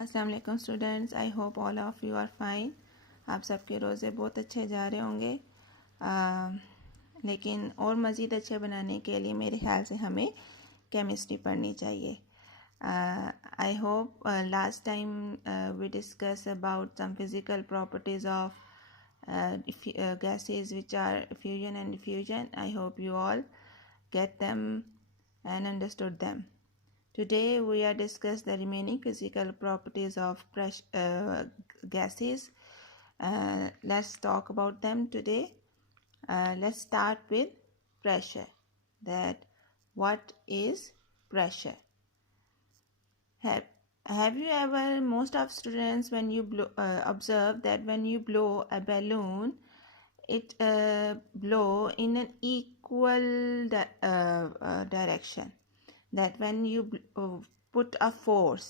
अस्सलाम वालेकुम students, I hope all of you are fine. आप सबके रोज़े बहुत अच्छे जा रहे होंगे, लेकिन और मज़ीद अच्छे बनाने के लिए मेरे ख्याल से हमें केमिस्ट्री पढ़नी चाहिए। I hope last time we discuss about some physical properties of gases which are fusion and diffusion. I hope you all get them and understood them. Today we are discuss the remaining physical properties of gases. Let's talk about them today. Let's start with pressure. That what is pressure? Have you ever, most of students, when you observe that when you blow a balloon, it blow in an equal direction. That when you put a force,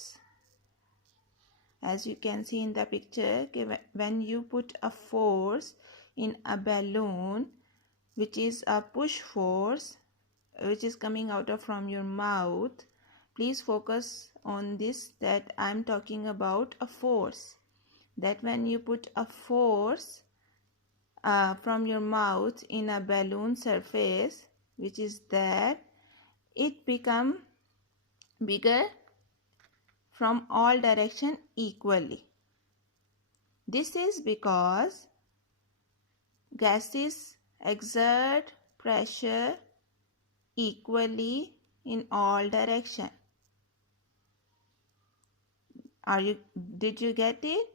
as you can see in the picture, when you put a force in a balloon, which is a push force, which is coming out of from your mouth, please focus on this, that I'm talking about a force. That when you put a force from your mouth in a balloon surface, which is there, it become bigger from all direction equally. This is because gases exert pressure equally in all direction. Did you get it?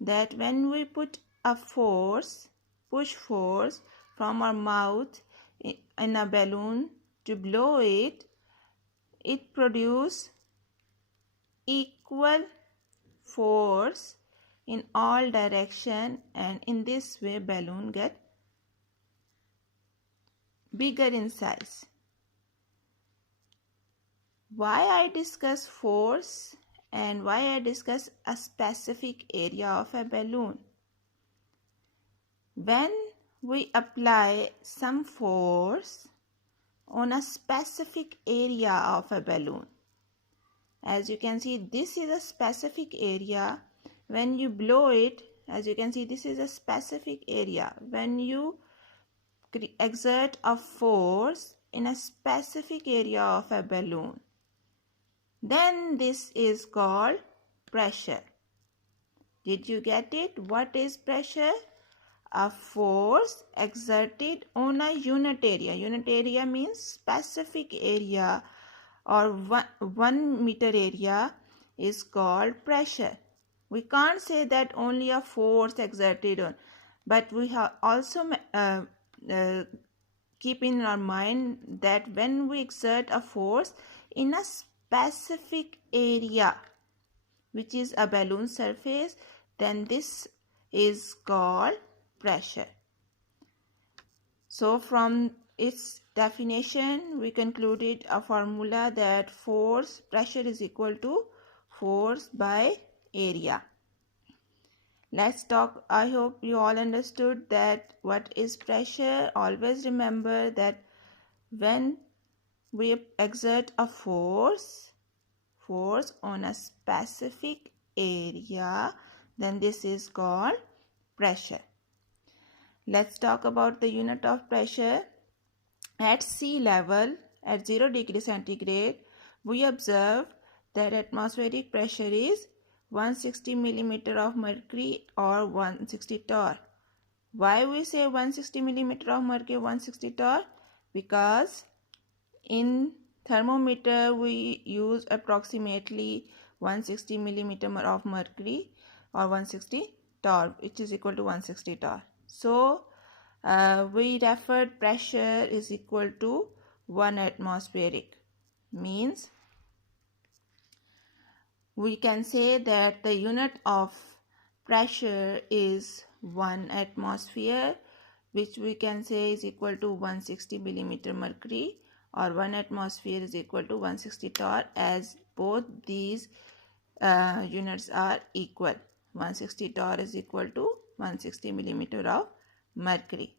That when we put a force, push force from our mouth in a balloon to blow it, it produce equal force in all direction, and in this way balloon get bigger in size. Why I discuss force and why I discuss a specific area of a balloon? When we apply some force on a specific area of a balloon, as you can see, this is a specific area. When you blow it, as you can see, this is a specific area. When you exert a force in a specific area of a balloon, then this is called pressure. Did you get it? What is pressure? A force exerted on a unit area. Unit area means specific area, or 1 meter area is called pressure. We can't say that only a force exerted on, but we have also keep in our mind that when we exert a force in a specific area, which is a balloon surface, then this is called pressure. So from its definition, we concluded a formula that pressure is equal to force by area. Let's talk. I hope you all understood that what is pressure. Always remember that when we exert a force on a specific area, then this is called pressure. Let's talk about the unit of pressure. At sea level, at 0 degree centigrade, we observe that atmospheric pressure is 160 millimeter of mercury or 160 torr. Why we say 160 millimeter of mercury, 160 torr? Because in thermometer we use approximately 160 millimeter of mercury or 160 torr, which is equal to 160 torr. So we referred pressure is equal to 1 atmospheric. Means we can say that the unit of pressure is 1 atmosphere, which we can say is equal to 160 millimeter mercury, or 1 atmosphere is equal to 160 torr, as both these units are equal. 160 torr is equal to 160 millimeter of mercury.